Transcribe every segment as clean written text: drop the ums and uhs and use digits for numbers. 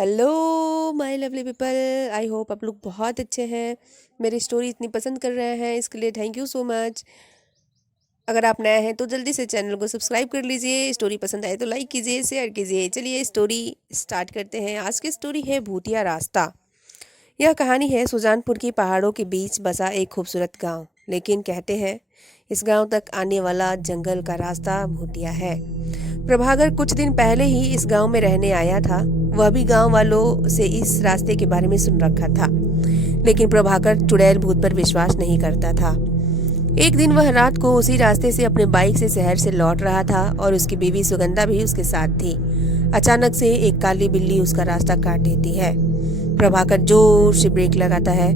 Hello my lovely people, I hope आप लोग बहुत अच्छे हैं। मेरी स्टोरी इतनी पसंद कर रहे हैं, इसके लिए थैंक यू सो मच। अगर आप नए हैं तो जल्दी से चैनल को सब्सक्राइब कर लीजिए। स्टोरी पसंद आए तो लाइक कीजिए, शेयर कीजिए। चलिए स्टोरी स्टार्ट करते हैं। आज की स्टोरी है भूतिया रास्ता। यह कहानी है सुजानपुर की पहाड़ों के बीच बसा एक खूबसूरत गांव। लेकिन कहते हैं इस गांव तक आने वाला जंगल का रास्ता भूतिया है। प्रभाकर कुछ दिन पहले ही इस गांव में रहने आया था। वह भी गांव वालों से इस रास्ते के बारे में सुन रखा था, लेकिन प्रभाकर चुड़ैल भूत पर विश्वास नहीं करता था। एक दिन वह रात को उसी रास्ते से अपने बाइक से शहर से लौट रहा था और उसकी बीवी सुगंधा भी उसके साथ थी। अचानक से एक काली बिल्ली उसका रास्ता काट देती है। प्रभाकर जोर से ब्रेक लगाता है,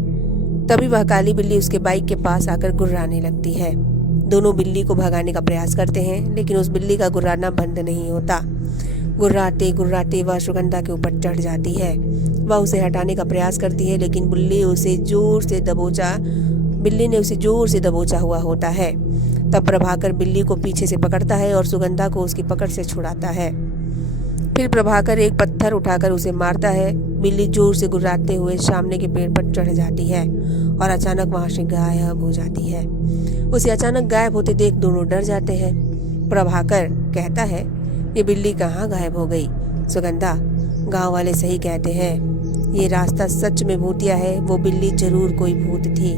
तभी वह काली बिल्ली उसके बाइक के पास आकर गुर्राने लगती है। दोनों बिल्ली को भगाने का प्रयास करते हैं, लेकिन उस बिल्ली का गुर्राना बंद नहीं होता। गुर्राते गुर्राते वह सुगंधा के ऊपर चढ़ जाती है। वह उसे हटाने का प्रयास करती है, लेकिन बिल्ली ने उसे जोर से दबोचा हुआ होता है। तब प्रभाकर बिल्ली को पीछे से पकड़ता है और सुगंधा को उसकी पकड़ से छुड़ाता है। फिर प्रभाकर एक पत्थर उठाकर उसे मारता है। बिल्ली जोर से गुर्राते हुए सामने के पेड़ पर चढ़ जाती है और अचानक वहां से गायब हो जाती है। उसे अचानक गायब होते देख दोनों डर जाते हैं। प्रभाकर कहता है, ये बिल्ली कहाँ गायब हो गई? सुगंधा, गांव वाले सही कहते हैं, ये रास्ता सच में भूतिया है। वो बिल्ली जरूर कोई भूत थी।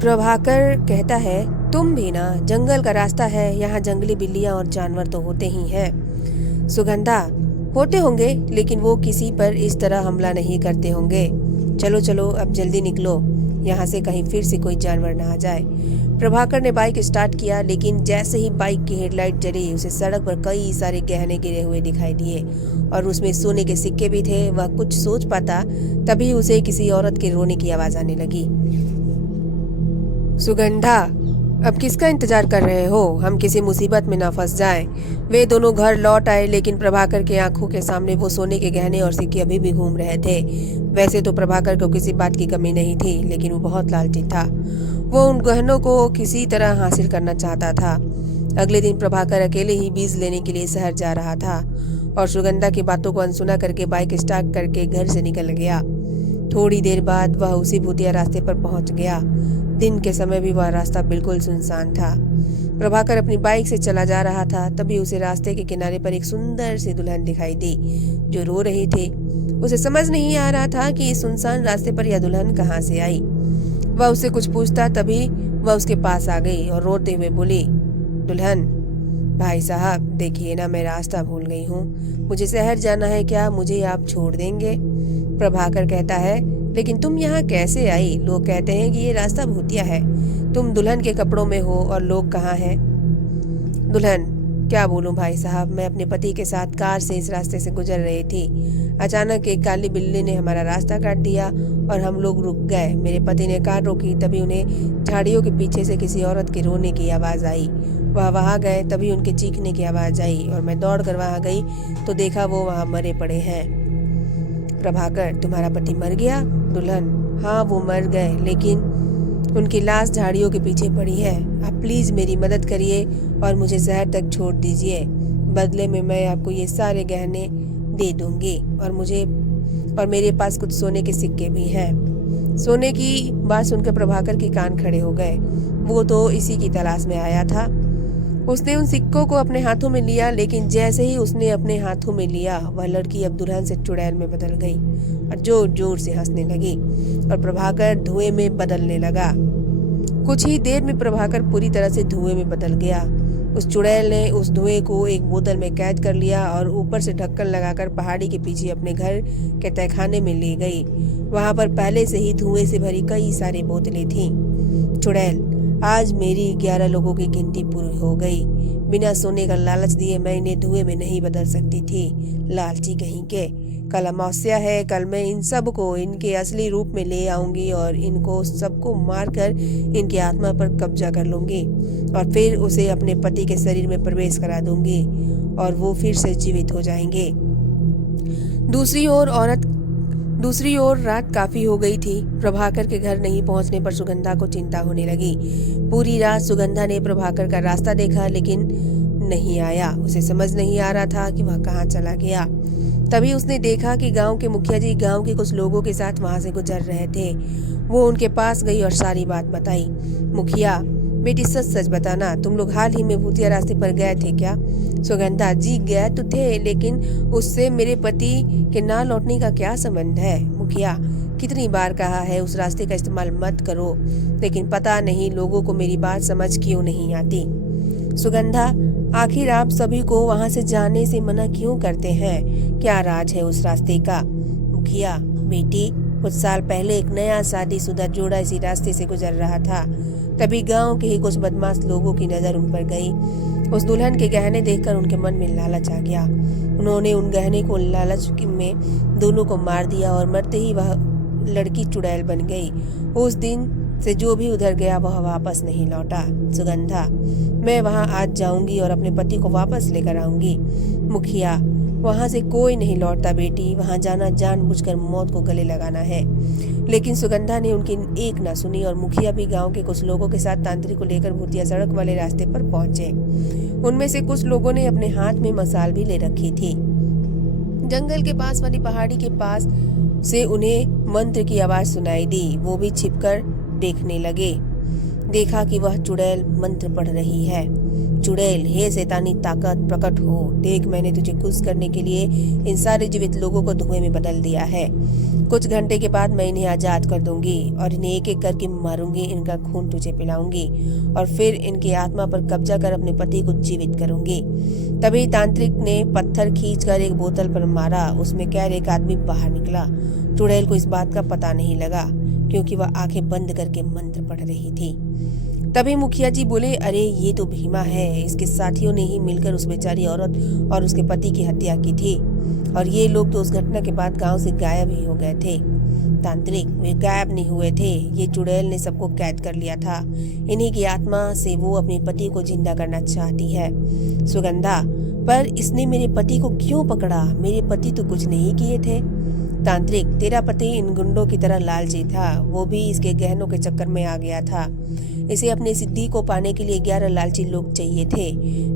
प्रभाकर कहता है, तुम भी ना, जंगल का रास्ता है, यहाँ जंगली बिल्लियां और जानवर तो होते ही हैं। सुगंधा, होते होंगे, लेकिन वो किसी पर इस तरह हमला नहीं करते होंगे। चलो चलो अब जल्दी निकलो यहाँ से, कहीं फिर से कोई जानवर ना आ जाए। प्रभाकर ने बाइक स्टार्ट किया, लेकिन जैसे ही बाइक की हेडलाइट जली उसे सड़क पर कई सारे गहने गिरे हुए दिखाई दिए और उसमें सोने के सिक्के भी थे। वह कुछ सोच पाता तभी उसे किसी औरत के रोने की आवाज आने लगी। सुगंधा, अब किसका इंतजार कर रहे हो? हम किसी मुसीबत में ना फंस जाएं। वे दोनों घर लौट आए, लेकिन प्रभाकर के आंखों के सामने वो सोने के गहने और सिक्के अभी भी घूम रहे थे। वैसे तो प्रभाकर को किसी बात की कमी नहीं थी, लेकिन वो बहुत लालची था। वो उन गहनों को किसी तरह हासिल करना चाहता था। अगले दिन प्रभाकर अकेले ही बीज लेने के लिए शहर जा रहा था और सुगंधा की बातों को अनसुना करके बाइक स्टार्ट करके घर से निकल गया। थोड़ी देर बाद वह उसी भूतिया रास्ते पर पहुंच गया। दिन के समय भी वह रास्ता बिल्कुल सुनसान था। प्रभाकर अपनी बाइक से चला जा रहा था, तभी उसे रास्ते के किनारे पर एक सुंदर सी दुल्हन दिखाई दी जो रो रही थी। उसे समझ नहीं आ रहा था कि इस सुनसान रास्ते पर यह दुल्हन कहाँ से आई। वह उससे कुछ पूछता, तभी वह उसके पास आ गई और रोते हुए बोली, दुल्हन, भाई साहब देखिए ना, मैं रास्ता भूल गई हूँ। मुझे शहर जाना है, क्या मुझे आप छोड़ देंगे? प्रभाकर कहता है, लेकिन तुम यहाँ कैसे आई? लोग कहते हैं कि ये रास्ता भूतिया है। तुम दुल्हन के कपड़ों में हो और लोग कहाँ हैं? दुल्हन, क्या बोलूं भाई साहब, मैं अपने पति के साथ कार से इस रास्ते से गुजर रही थी। अचानक एक काली बिल्ली ने हमारा रास्ता काट दिया और हम लोग रुक गए। मेरे पति ने कार रोकी, तभी उन्हें झाड़ियों के पीछे से किसी औरत के रोने की आवाज़ आई। वह वहाँ गए, तभी उनके चीखने की आवाज़ आई और मैं दौड़ कर वहाँ गई तो देखा वो वहाँ मरे पड़े हैं। प्रभाकर, तुम्हारा पति मर गया? दुल्हन, हाँ वो मर गए, लेकिन उनकी लाश झाड़ियों के पीछे पड़ी है। आप प्लीज़ मेरी मदद करिए और मुझे शहर तक छोड़ दीजिए। बदले में मैं आपको ये सारे गहने दे दूंगी और मेरे पास कुछ सोने के सिक्के भी हैं। सोने की बात सुनकर प्रभाकर के कान खड़े हो गए। वो तो इसी की तलाश में आया था। उसने उन सिक्कों को अपने हाथों में लिया, लेकिन जैसे ही उसने अपने हाथों में लिया, वह लड़की अब दुल्हन से चुड़ैल में बदल गई और जोर जोर से हंसने लगी और प्रभाकर धुएं में बदलने लगा। कुछ ही देर में प्रभाकर पूरी तरह से धुएं में बदल गया। उस चुड़ैल ने उस धुएं को एक बोतल में कैद कर लिया और ऊपर से ढक्कन लगाकर पहाड़ी के पीछे अपने घर के तहखाने में ले गई। वहां पर पहले से ही धुएं से भरी कई सारी बोतलें थीं। चुड़ैल, आज मेरी 11 लोगों की गिनती पूरी हो गई। बिना सोने का लालच दिए मैं इन्हें धुएं में नहीं बदल सकती थी। लालची कहीं के। कल अमावस्या है, कल मैं इन सब को इनके असली रूप में ले आऊंगी और इनको सबको मारकर इनकी आत्मा पर कब्जा कर लूंगी और फिर उसे अपने पति के शरीर में प्रवेश करा दूंगी और वो फिर से जीवित हो जाएंगे। दूसरी ओर रात काफी हो गई थी। प्रभाकर के घर नहीं पहुंचने पर सुगंधा को चिंता होने लगी। पूरी रात सुगंधा ने प्रभाकर का रास्ता देखा, लेकिन नहीं आया। उसे समझ नहीं आ रहा था कि वह कहाँ चला गया। तभी उसने देखा कि गांव के मुखिया जी गांव के कुछ लोगों के साथ वहां से गुजर रहे थे। वो उनके पास गई और सारी बात बताई। मुखिया, बेटी सच सच बताना, तुम लोग हाल ही में भूतिया रास्ते पर गए थे क्या? सुगंधा, जी गए तो थे, लेकिन उससे मेरे पति के ना लौटने का क्या संबंध है? मुखिया, कितनी बार कहा है उस रास्ते का इस्तेमाल मत करो, लेकिन पता नहीं लोगों को मेरी बात समझ क्यों नहीं आती। सुगंधा, आखिर आप सभी को वहां से जाने से मना क्यों करते हैं? क्या राज है उस रास्ते का? मुखिया, बेटी, कुछ साल पहले एक नया शादीशुदा जोड़ा इसी रास्ते से गुजर रहा था। तभी गांव के ही कुछ बदमाश लोगों की नजर उन पर गई। उस दुल्हन के गहने देखकर उनके मन में लालच आ गया। उन्होंने उन गहने को लालच में दोनों को मार दिया और मरते ही वह लड़की चुड़ैल बन गई। उस दिन से जो भी उधर गया वह वापस नहीं लौटा। सुगंधा, मैं वहां आज जाऊंगी और अपने पति को वापस लेकर आऊंगी। मुखिया, वहां से कोई नहीं लौटता बेटी, वहां जाना जानबूझकर मौत को गले लगाना है। लेकिन सुगंधा ने उनकी एक ना सुनी और मुखिया भी गांव के कुछ लोगों के साथ तांत्रिक को लेकर भूतिया सड़क वाले रास्ते पर पहुंचे। उनमें से कुछ लोगों ने अपने हाथ में मसाल भी ले रखी थी। जंगल के पास वाली पहाड़ी के पास से उन्हें मंत्र की आवाज सुनाई दी। वो भी छिपकर देखने लगे। देखा कि वह चुड़ैल मंत्र पढ़ रही है। चुड़ैल, हे शैतानी ताकत प्रकट हो, देख मैंने तुझे खुश करने के लिए इन सारे जीवित लोगों को धुएं में बदल दिया है। कुछ घंटे के बाद मैं इन्हें आजाद कर दूंगी और इन्हें एक एक करके मारूंगी, इनका खून तुझे पिलाऊंगी और फिर इनकी आत्मा पर कब्जा कर अपने पति को जीवित करूंगी। तभी तांत्रिक ने पत्थर खींचकर एक बोतल पर मारा। उसमें कैद एक आदमी बाहर निकला। चुड़ैल को इस बात का पता नहीं लगा क्योंकि वह आंखें बंद करके मंत्र पढ़ रही थी। तभी मुखिया जी बोले, अरे ये तो भीमा है, इसके साथियों ने ही मिलकर उस बेचारी औरत और उसके पति की हत्या की थी और ये लोग तो उस घटना के बाद गांव से गायब ही हो गए थे। तांत्रिक, वे गायब नहीं हुए थे, ये चुड़ैल ने सबको कैद कर लिया था। इन्हीं की आत्मा से वो अपने पति को जिंदा करना चाहती है। सुगंधा, पर इसने मेरे पति को क्यों पकड़ा? मेरे पति तो कुछ नहीं किए थे। तांत्रिक, तेरा पति इन गुंडों की तरह लालची था, वो भी इसके गहनों के चक्कर में आ गया था। इसे अपनी सिद्धि को पाने के लिए 11 लालची लोग चाहिए थे।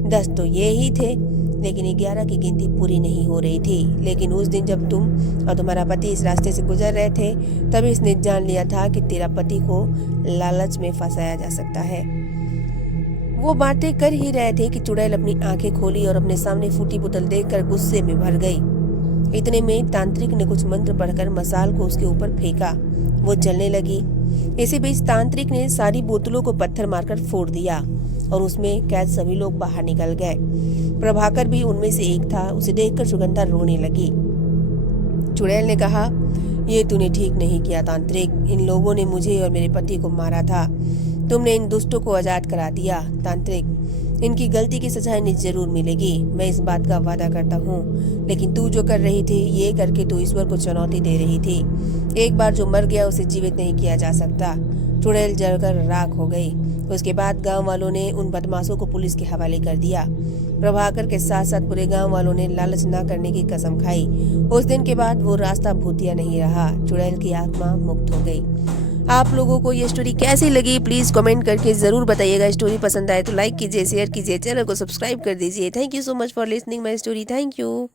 10 तो ये ही थे, लेकिन 11 की गिनती पूरी नहीं हो रही थी। लेकिन उस दिन जब तुम और तुम्हारा पति इस रास्ते से गुजर रहे थे, तभी इसने जान लिया था कि तेरा पति को लालच में फंसाया जा सकता है। वो बातें कर ही रहे थे कि चुड़ैल अपनी आंखें खोली और अपने सामने फूटी बोतल देखकर गुस्से में भर गई। इतने में तांत्रिक ने कुछ मंत्र पढ़कर मसाल को उसके ऊपर फेंका। वो जलने लगी। इसी बीच तांत्रिक ने सारी बोतलों को पत्थर मारकर फोड़ दिया और उसमें कैद सभी लोग बाहर निकल गए। प्रभाकर भी उनमें से एक था। उसे देखकर सुगंधा रोने लगी। चुड़ैल ने कहा, ये तूने ठीक नहीं किया तांत्रिक, इन लोगों ने मुझे और मेरे पति को मारा था, तुमने इन दुष्टों को आजाद करा दिया। तांत्रिक, इनकी गलती की सजा इन्हें जरूर मिलेगी, मैं इस बात का वादा करता हूँ। लेकिन तू जो कर रही थी, ये करके तू ईश्वर को चुनौती दे रही थी। एक बार जो मर गया उसे जीवित नहीं किया जा सकता। चुड़ैल जलकर राख हो गई। उसके बाद गांव वालों ने उन बदमाशों को पुलिस के हवाले कर दिया। प्रभाकर के साथ साथ पूरे गांव वालों ने लालच न करने की कसम खाई। उस दिन के बाद वो रास्ता भूतिया नहीं रहा। चुड़ैल की आत्मा मुक्त हो गई। आप लोगों को ये स्टोरी कैसी लगी प्लीज कमेंट करके जरूर बताइएगा। स्टोरी पसंद आए तो लाइक कीजिए, शेयर कीजिए, चैनल को सब्सक्राइब कर दीजिए। Thank you so much for listening my story. Thank you.